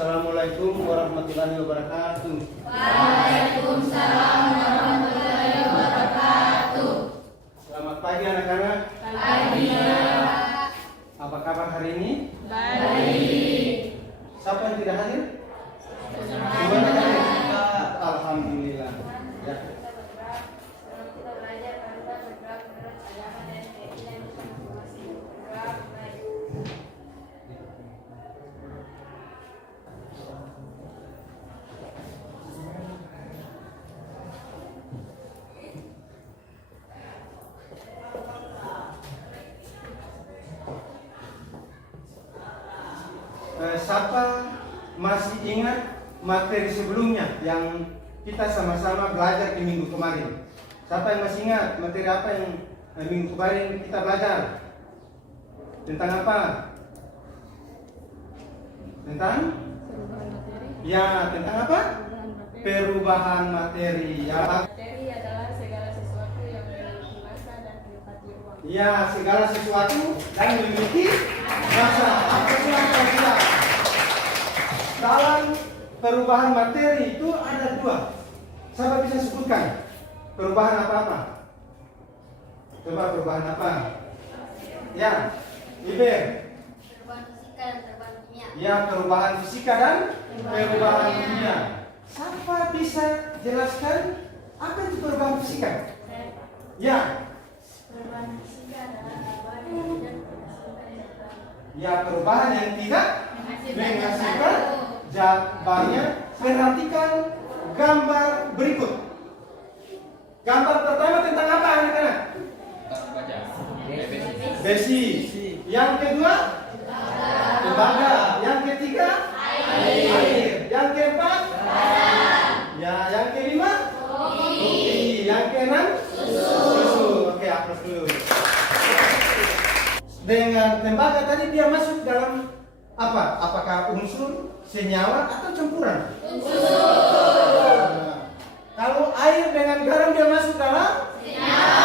Assalamualaikum warahmatullahi wabarakatuh. Waalaikumsalam warahmatullahi wabarakatuh. Selamat pagi anak-anak. Pagi. Apa kabar hari ini? Baik. Siapa yang tidak hadir? Semuanya hadir. Alhamdulillah. Ya. Kita belajar tentang bergerak menurut agama dan keyakinan masing-masing. Bergerak baik. Siapa masih ingat materi sebelumnya yang kita sama-sama belajar di minggu kemarin? Siapa yang masih ingat materi apa yang minggu kemarin kita belajar? Tentang apa? Tentang? Ya, tentang apa? Perubahan materi. Ya, Materi adalah segala sesuatu yang memiliki massa dan memiliki ruang. ya, segala sesuatu yang memiliki massa. Apa itu yang saya bilang? Dalam perubahan materi itu ada dua. Siapa bisa sebutkan perubahan apa-apa? Coba perubahan apa? Ya, Iber. Perubahan fisika dan perubahan kimia. Ya, perubahan fisika dan perubahan kimia. Siapa bisa jelaskan apa itu perubahan fisika? Ya, Perubahan fisika adalah perubahan yang tidak menghasilkan ya perubahan yang tidak menghasilkan zat banyak. Perhatikan gambar berikut. Gambar pertama tentang apa anak-anak? Besi. Yang kedua? Tembaga. Yang ketiga? Air. Yang keempat? Ya, yang kelima? Kopi. Yang keenam? Susu. Oke, hapus dulu. Dengan tembaga tadi dia masuk dalam apa? Apakah unsur, senyawa, atau campuran? Nah, kalau air dengan garam dia masuk dalam senyawa.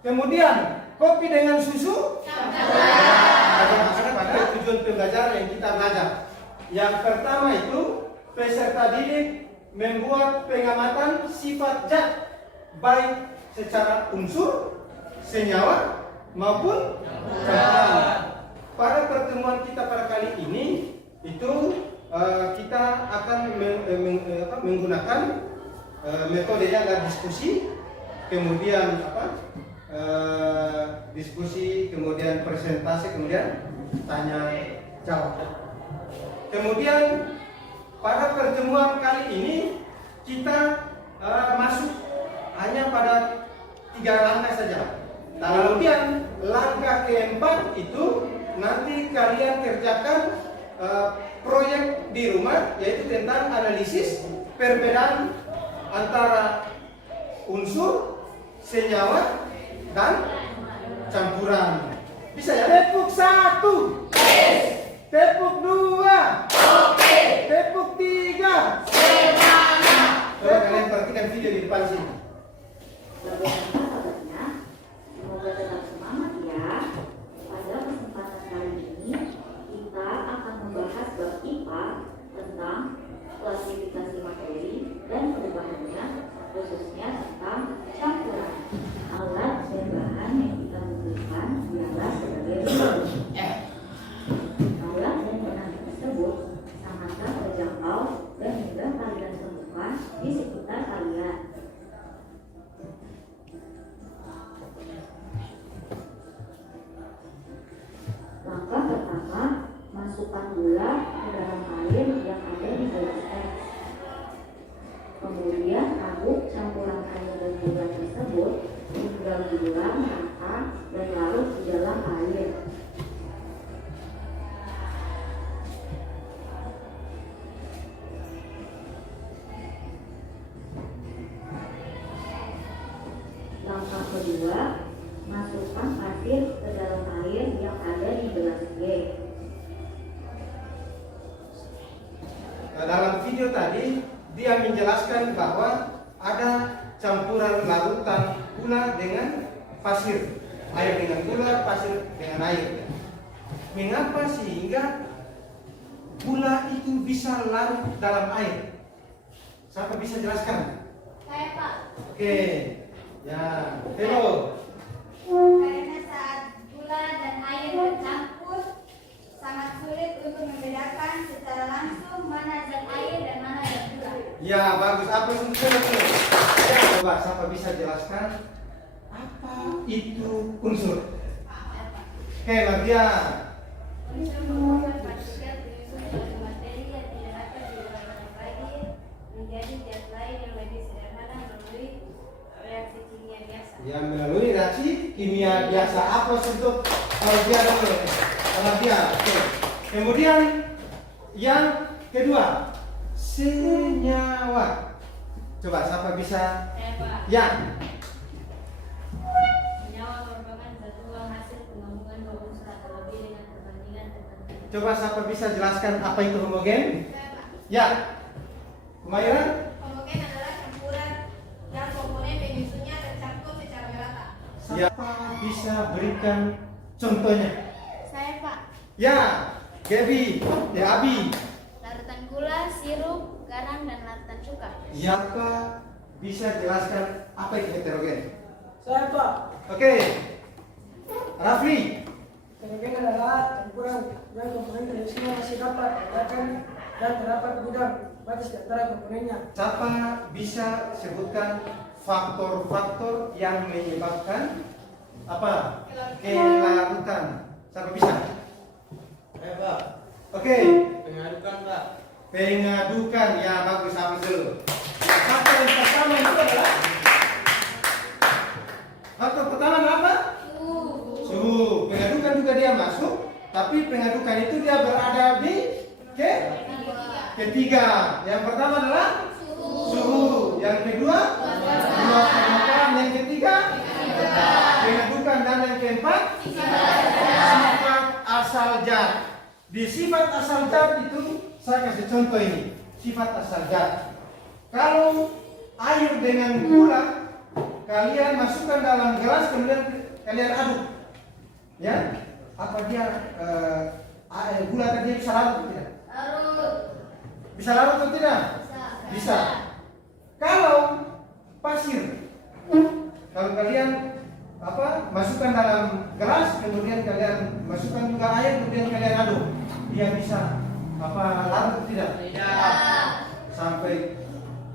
Kemudian kopi dengan susu ada pada tujuan pembelajaran yang kita belajar. Yang pertama itu peserta didik membuat pengamatan sifat zat baik secara unsur, senyawa maupun campuran. Pada pertemuan kita pada kali ini itu kita akan menggunakan metodenya adalah diskusi, kemudian diskusi, kemudian presentasi, kemudian tanya jawab. Kemudian pada pertemuan kali ini kita masuk hanya pada 3 langkah saja. Kemudian langkah keempat itu nanti kalian kerjakan proyek di rumah, yaitu tentang analisis perbedaan antara unsur, senyawa, dan campuran. Bisa ya? Tepuk 1. Tepuk 2. Tepuk 3. Coba kalian perhatikan video di depan sini. Semoga tetap semangat ya. Pada kesempatan kali ini kita akan membahas bab IPA tentang klasifikasi materi dan perubahannya, khususnya tentang campuran. Alat dan bahan yang kita butuhkan adalah sebagai berikut. Alat dan bahan tersebut sangatlah terjangkau dan mudah kalian temukan di sekitar kalian. Langkah pertama, masukkan gula ke dalam air yang ada di gelas es. Kemudian aduk campuran air dan gula tersebut hingga gula merata dan larut di dalam air. Langkah kedua, masukkan pasir ke dalam air yang ada di gelas G. Dalam video tadi dia menjelaskan bahwa ada campuran larutan gula dengan pasir, air dengan gula, pasir dengan air. Mengapa sehingga itu bisa larut dalam air? Siapa bisa jelaskan? Saya Pak. Oke, ya, Velo. Karena saat gula dan air bercampur, sangat sulit untuk membedakan secara langsung mana zat air dan mana zat gula. Ya, bagus. Apa itu? Ya, coba siapa bisa jelaskan apa itu unsur? Saya Pak. Oke, Nadia. Unsur merupakan partikel penyusun suatu materi yang tidak dapat diuraikan lagi menjadi zat lain yang lebih sederhana melalui reaksi kimia biasa. Yang melalui reaksi kimia biasa. Apa untuk Nadia dulu? Nadia. Oke. Kemudian yang kedua, senyawa. Coba siapa bisa? Saya Pak. Ya. Senyawa merupakan satuan hasil penggabungan dua unsur atau lebih dengan perbandingan tertentu. Coba siapa bisa jelaskan apa itu homogen? Saya Pak. Ya. Kemahiran? Homogen adalah campuran dan komponen penyusunnya tercampur secara merata. Siapa bisa berikan contohnya? Saya Pak. Ya. Gaby. Ya, Abi. Larutan gula, sirup, garam, dan larutan cuka. Siapa bisa jelaskan apa itu heterogen? Saya Pak, Oke. Rafli. heterogen adalah campuran yang komponen semua masih dapat dibedakan dan terdapat gudang batas di antara komponennya. Siapa bisa sebutkan faktor-faktor yang menyebabkan apa? Kelarutan. Siapa bisa? Pak, Oke. pengadukan Pak. Pengadukan, ya bagus Abdul. Faktor yang pertama itu adalah faktor pertama adalah apa? Suhu. Pengadukan juga dia masuk, tapi pengadukan itu dia berada di ketiga. Yang pertama adalah suhu. Yang kedua dua permukaan. Yang ketiga pengadukan, dan yang keempat sifat asal zat. Di sifat asal zat itu saya kasih contoh ini. Sifat asal zat. Kalau air dengan gula kalian masukkan dalam gelas kemudian kalian aduk, ya, apa dia air gula tadi bisa larut atau tidak? Larut. Bisa larut atau tidak? Bisa. Kalau pasir, kalau kalian masukkan dalam gelas kemudian kalian masukkan juga air kemudian kalian aduk, dia bisa larut atau tidak? Tidak. Sampai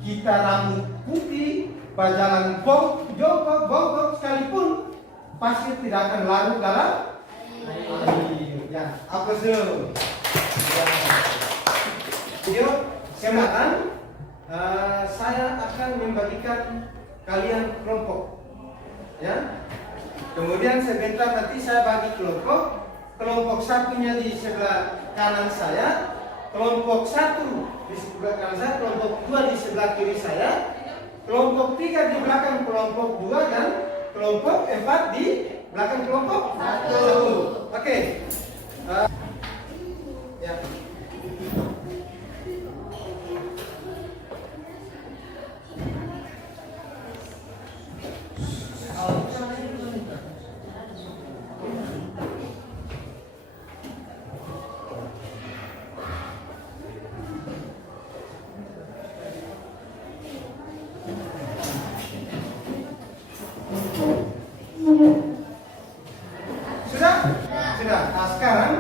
kita rambut putih, berjalan bongkok sekalipun pasir tidak akan larut dalam air. Ya, apa dulu? Video sekarang saya akan membagikan kalian kelompok, ya. Kemudian sebentar nanti saya bagi kelompok. Kelompok satunya di sebelah kanan saya, kelompok satu di sebelah kanan saya, kelompok dua di sebelah kiri saya, kelompok tiga di belakang kelompok dua, dan kelompok empat di belakang kelompok satu. Oke. Ya. Sudah? Sudah. Nah, sekarang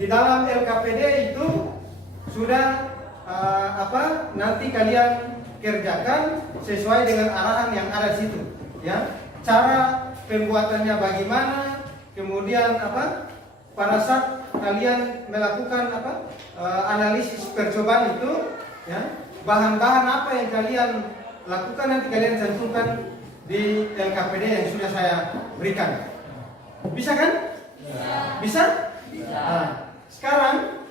di dalam LKPD itu sudah nanti kalian kerjakan sesuai dengan arahan yang ada di situ, ya. Cara pembuatannya bagaimana, kemudian pada saat kalian melakukan analisis percobaan itu, ya, bahan-bahan apa yang kalian lakukan nanti kalian cantumkan di LKPD yang sudah saya berikan. Bisa kan? Bisa? Nah, sekarang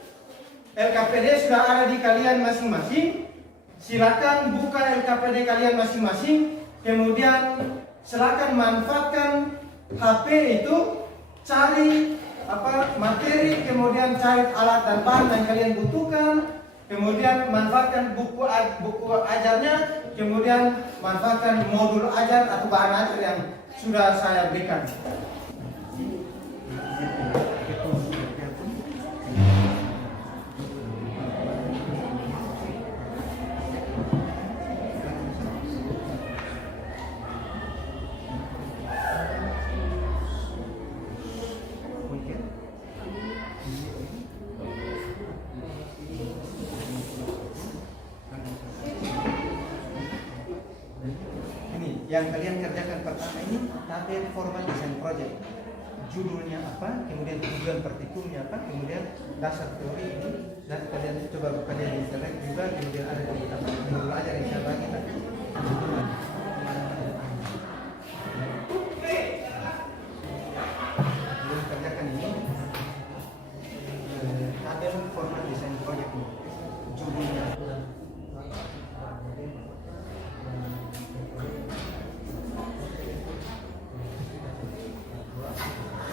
LKPD sudah ada di kalian masing-masing. Silakan buka LKPD kalian masing-masing. Kemudian silakan manfaatkan HP itu, cari materi, kemudian cari alat dan bahan yang kalian butuhkan, kemudian manfaatkan buku ajarnya, kemudian manfaatkan modul ajar atau bahan ajar yang sudah saya berikan. yang kalian kerjakan pertama ini tabel format design project. Judulnya apa, kemudian tujuan partikulnya apa, kemudian dasar teori ini, dan kalian coba buka di internet juga, kemudian ada di beberapa ajar yang saya bagi tadi. Belum kerjakan ini tabel format design project ini, judulnya.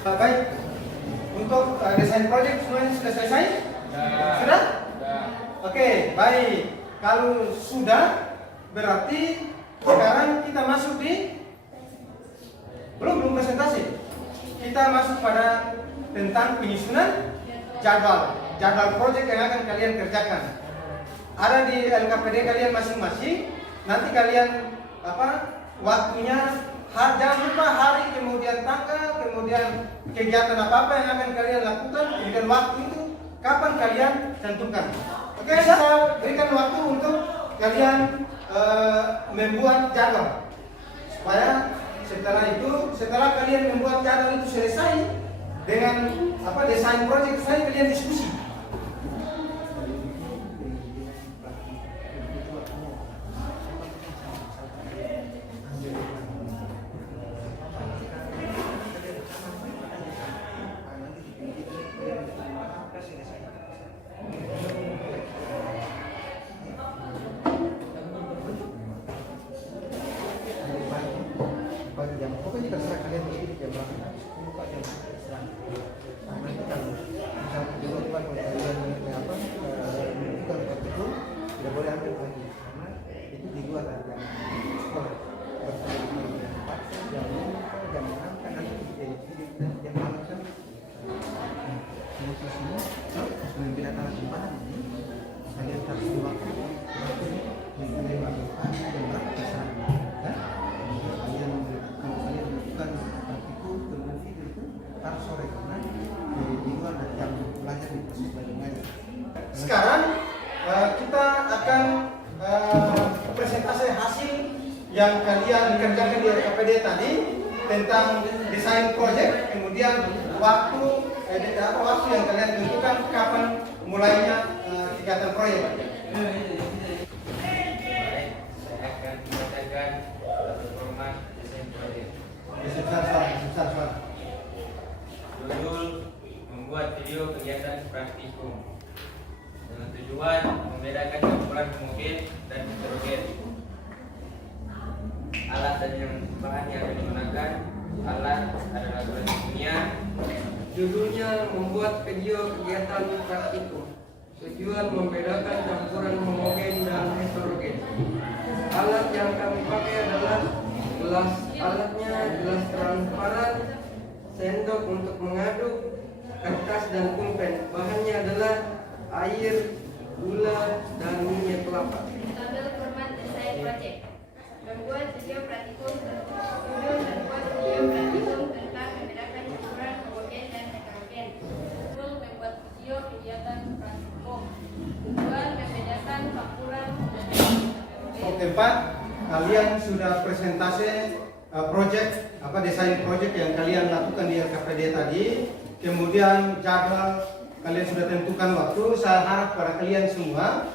Baik, untuk desain project semuanya sudah selesai? Sudah? Oke, baik. Kalau sudah, berarti sekarang kita masuk di belum presentasi. Kita masuk pada tentang penyusunan jadwal project yang akan kalian kerjakan. Ada di LKPD kalian masing-masing. Nanti kalian waktunya. Jangan lupa hari, kemudian tanggal, kemudian kegiatan apa-apa yang akan kalian lakukan, kemudian waktu itu kapan kalian tentukan. Oke, saya berikan waktu untuk kalian membuat jadwal. Supaya setelah kalian membuat jadwal itu selesai dengan desain project saya, kalian diskusi. Pokoknya terserah kalian begini jam berapa. Lupa jam berapa. Nanti kalau misalnya di luar kalian menentukan partikel, tidak boleh ambil pagi karena itu di luar jam sekolah. Bertemu jam 4, jam 5, jam 6 kan nanti jam malam kan. Semua semua sembilan anak simpanan ini kalian harus di waktu jam berapa terserah. Sore karena di luar jam belajar di proses belajar. Sekarang kita akan presentasi hasil yang kalian kerjakan di LKPD tadi tentang desain project, kemudian waktu yang kalian tentukan kapan mulainya kegiatan proyek. Saya akan membacakan format desain project. Besar suara. Judul membuat video kegiatan praktikum dengan tujuan membedakan campuran homogen dan heterogen. Alat dan bahan yang akan digunakan. Alat adalah bahan kimia. Judulnya membuat video kegiatan praktikum. Tujuan membedakan campuran homogen dan heterogen. Alat yang kami pakai adalah gelas. Alatnya gelas transparan, sendok untuk mengaduk, kertas dan pulpen. Bahannya adalah air, gula, dan minyak kelapa. Tabel format desain project. Membuat video praktikum. Tujuan membuat video praktikum tentang membedakan campuran homogen dan heterogen. Tool membuat video kegiatan praktikum. Tujuan membedakan campuran homogen dan heterogen. Oke Pak, kalian sudah presentasi project desain project yang kalian lakukan di LKPD tadi, kemudian jadwal kalian sudah tentukan waktu. Saya harap pada kalian semua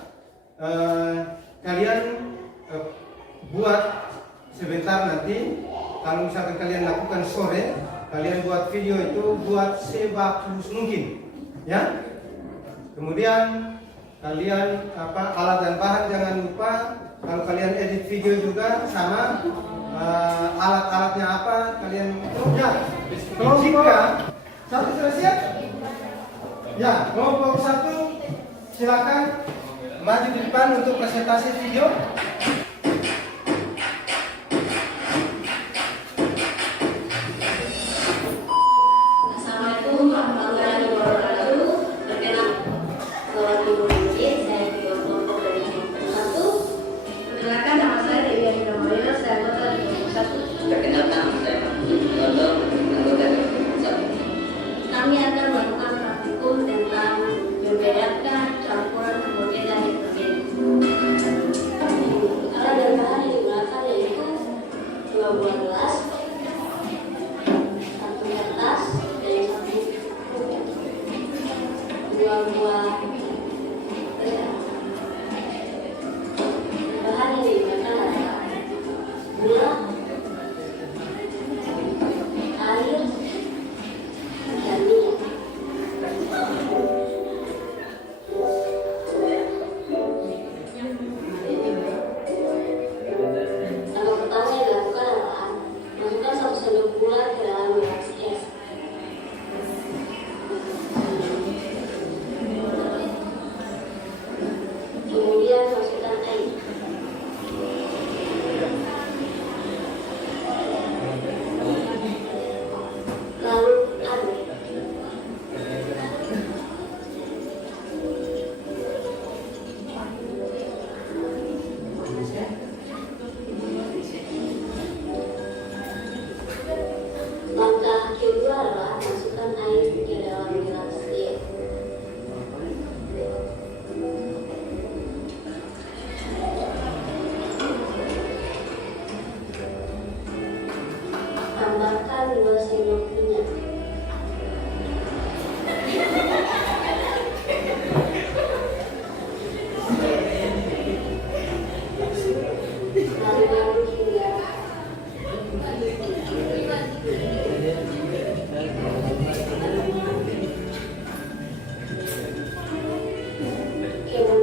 kalian buat sebentar nanti. Kalau misalkan kalian lakukan sore, kalian buat video itu buat sebagus mungkin, ya. Kemudian kalian alat dan bahan jangan lupa. Kalau kalian edit video juga sama. Alat-alatnya apa kalian kelompok satu sudah siap? Ya, kelompok satu silakan maju di depan untuk presentasi video. Assalamualaikum warahmatullahi wabarakatuh. Perkenalkan, Ibu Rinci, saya di kelompok dari kelompok 1. Perkenalkan, nama saya Dewi Anita Moyo, saya anggota di kelompok 1. Perkenalkan, saya Gonto, anggota dari kelompok 1. Kami akan melakukan praktikum tentang membedakan campuran homogen dan heterogen.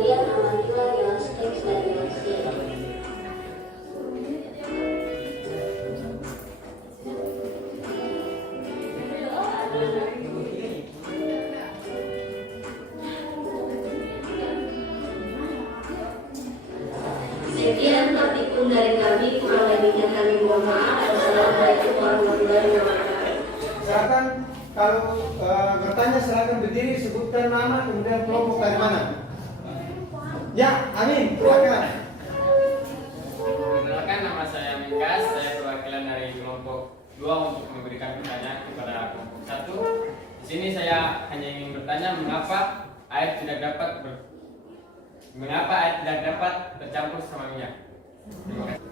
Kemudian amatilah yang strips dari Mesir. Sekian praktikum dari kami, kurang lebihnya kami mohon maaf. Wassalamualaikum warahmatullahi wabarakatuh. Silakan kalau bertanya silakan berdiri, sebutkan nama kemudian kelompok dari mana. Ya, Amin, silakan. Perkenalkan, nama saya Minkas, saya perwakilan dari kelompok 2 untuk memberikan pertanyaan kepada kelompok 1. Di sini saya hanya ingin bertanya mengapa air tidak dapat bercampur sama minyak. Terima kasih.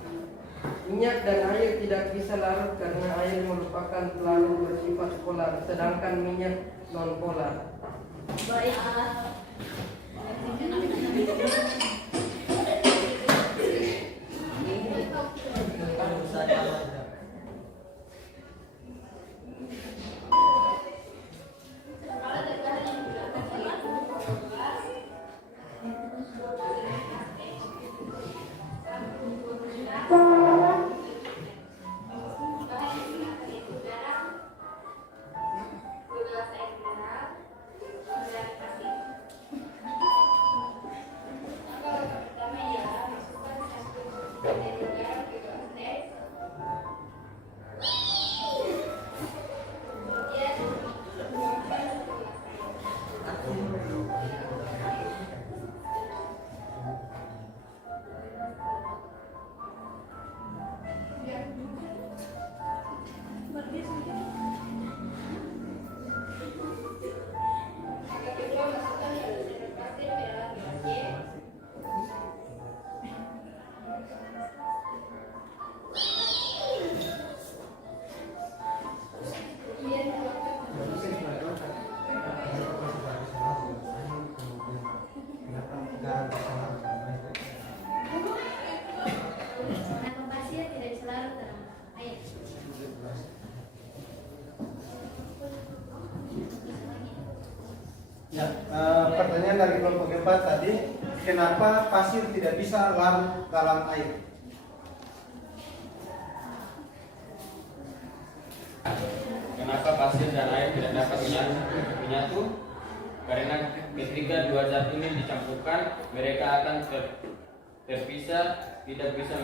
Minyak dan air tidak bisa larut karena air merupakan pelarut bersifat polar, sedangkan minyak non polar. Baiklah. Ya, pertanyaan dari kelompok 4 tadi, kenapa pasir tidak bisa larut dalam air? Kenapa pasir dan air tidak dapat menyatu? Karena ketika dua zat ini dicampurkan, mereka akan terpisah, tidak bisa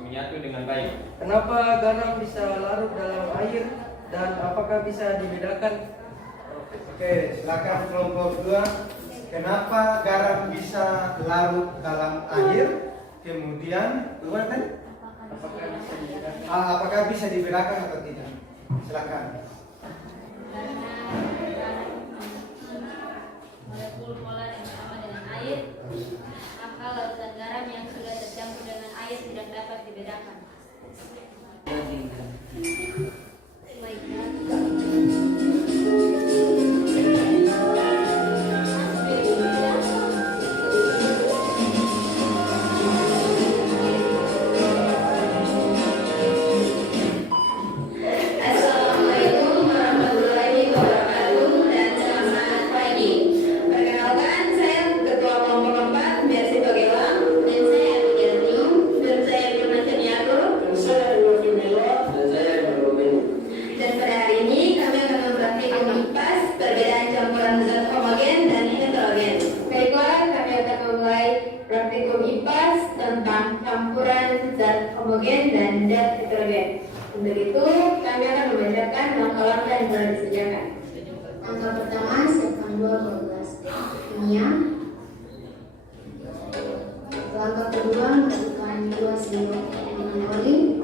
menyatu dengan baik. Kenapa garam bisa larut dalam air dan apakah bisa dibedakan? Oke, silakan kelompok 2. Kenapa garam bisa larut dalam air? Kemudian, apakah bisa dibedakan atau tidak? Silakan. Molekul polar yang sama dengan air, maka larutan garam yang sudah tercampur dengan air tidak dapat dibedakan. Assalamualaikum warahmatullahi wabarakatuh dan selamat pagi. Perkenalkan, saya Ketua Kelompok 4 Mercy Togelang dan saya Abigail Nyum dan saya Firman Caniago Dan saya Iwafi Melo. Dan saya Ruben. dan pada hari ini kami akan mempraktikkan IPAS perbedaan campuran zat homogen dan heterogen. Baiklah, kami akan memulai praktikum IPAS tentang campuran zat homogen dan zat heterogen. Untuk itu, kami akan membacakan langkah-langkah yang telah disediakan. Langkah pertama, siapkan 2 gelas kimia. Langkah kedua, masukkan 2 sendok dengan oli.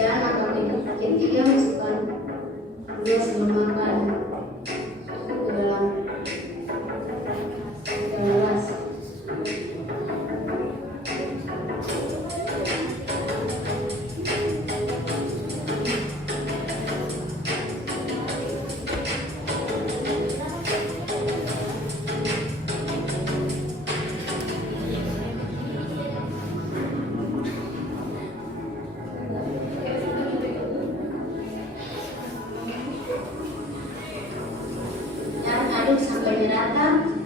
Dan langkah ketiga, masukkan 2 sendok makan ke dalam gelas. datang.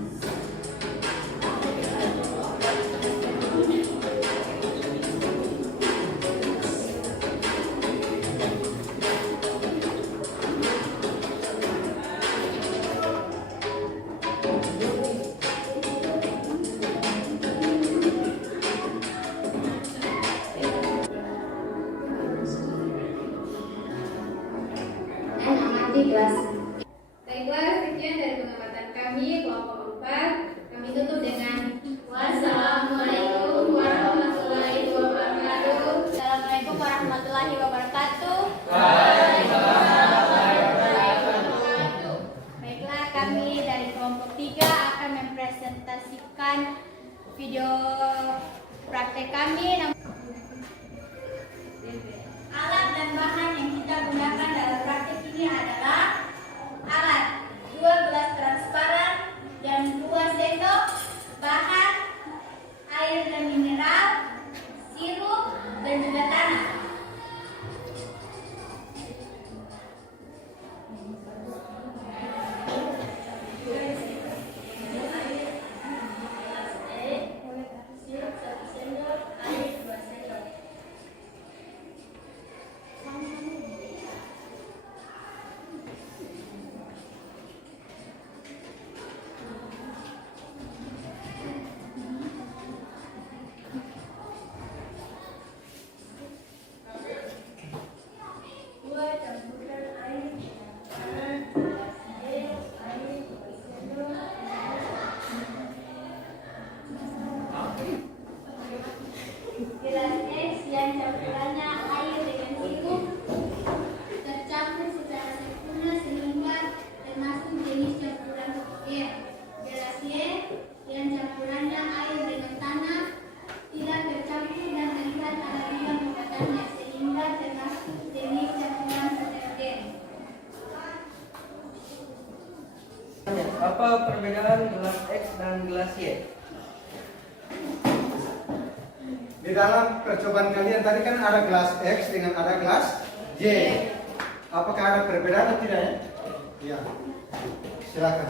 Dan amati kelas. Baiklah, sekian dari pengamatan kami kelompok 4. Kami tutup dengan wassalamualaikum warahmatullahi wabarakatuh. Assalamualaikum warahmatullahi wabarakatuh. Baiklah, kami dari kelompok 3 akan mempresentasikan video praktek kami. Alat dan bahan yang kita gunakan dalam praktek ini adalah alat 2 gelas transparan dan 2 sendok, bahan air dan mineral, sirup, dan juga tanah. Sirup 1 sendok, air 2 sendok. Gelas es yang campurannya air dengan sirup tercampur secara sempurna sehingga termasuk jenis campuran homogen. Gelas Y yang campurannya air dengan tanah tidak tercampur dan terlihat ada ribuan muatannya sehingga termasuk jenis campuran homogen. Apa perbedaan gelas X dan gelas Y? Di dalam percobaan kalian tadi kan ada gelas X dengan ada gelas Y. Apakah ada perbedaan atau tidak ya? Iya. Silakan.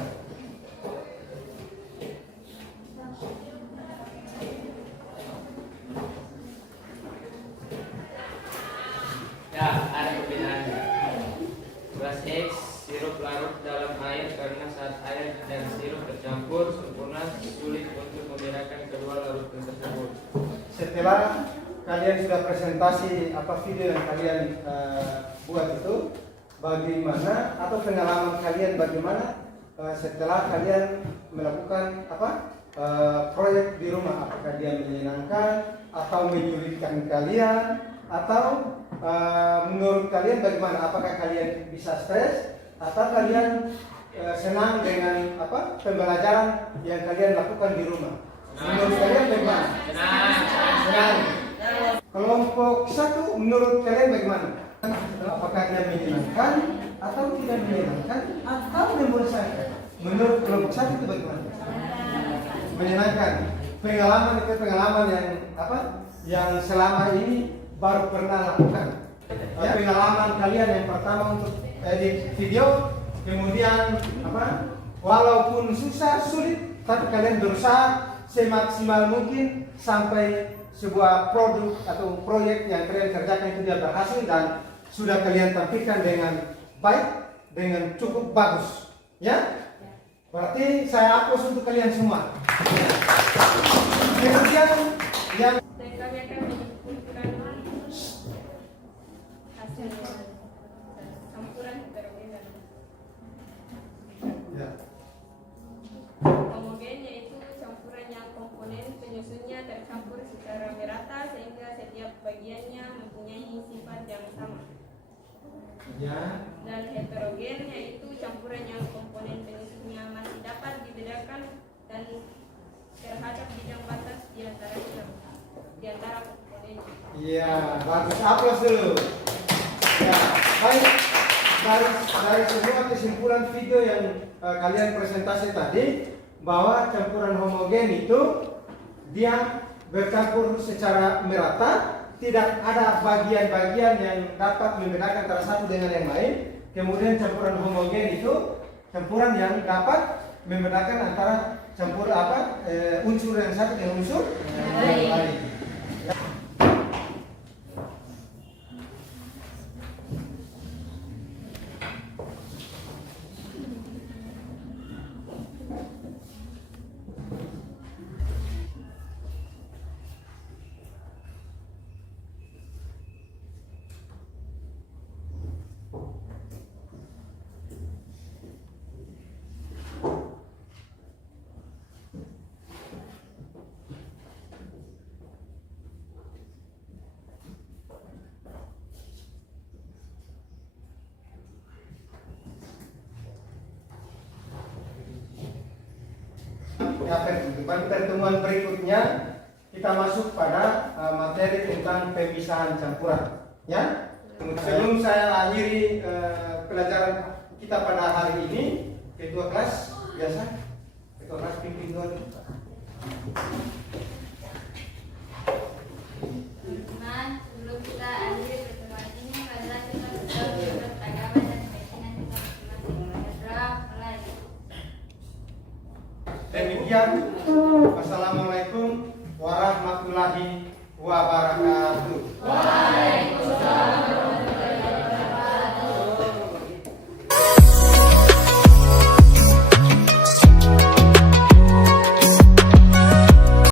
Ya, ada perbedaannya. Gelas X sirup larut dalam air karena saat air dan sirup bercampur sempurna sulit untuk membedakan kedua larutan tersebut. Setelah kalian sudah presentasi apa video yang kalian buat itu, bagaimana atau pengalaman kalian bagaimana setelah kalian melakukan apa proyek di rumah, apakah dia menyenangkan atau menyulitkan kalian atau menurut kalian bagaimana, apakah kalian bisa stres atau kalian senang dengan apa pembelajaran yang kalian lakukan di rumah? Menurut kalian bagaimana? Senang. Kelompok 1 menurut kalian bagaimana? Apakah dia menyenangkan atau tidak menyenangkan atau membosankan? Menurut kelompok 1 itu bagaimana? Menyenangkan. Pengalaman itu pengalaman yang apa? Yang selama ini baru pernah lakukan. Ya, pengalaman kalian yang pertama untuk edit video, kemudian apa? Walaupun susah, sulit, tapi kalian berusaha semaksimal mungkin sampai sebuah produk atau proyek yang kalian kerjakan itu dia berhasil dan sudah kalian tampilkan dengan baik, dengan cukup bagus. Ya? Berarti saya hapus untuk kalian semua. Kemudian yang Dan kami akan menyebutkan hasil campuran heterogen. ya. Homogen yaitu campuran yang komponen penyusunnya tercampur secara merata sehingga setiap bagiannya mempunyai sifat yang sama. Ya. Dan heterogen yaitu campuran yang komponen penyusunnya masih dapat dibedakan dan terhadap bidang batas di antara komponennya. Iya, bagus. Aplaus dulu. Ya, baik. Dari semua kesimpulan video yang kalian presentasi tadi, bahwa campuran homogen itu dia bercampur secara merata, tidak ada bagian-bagian yang dapat membedakan antara satu dengan yang lain. Kemudian campuran homogen itu campuran yang dapat membedakan antara campur unsur yang satu dengan unsur yang lain. Pada pertemuan berikutnya kita masuk pada materi tentang pemisahan campuran. Ya, sebelum saya akhiri pelajaran kita pada hari ini, ketua kelas biasa, ketua kelas pimpin dulu. Teman-teman, sebelum kita akhiri pertemuan ini, marilah kita berdoa menurut agama dan keyakinan kita masing-masing. Berdoa mulai. Demikian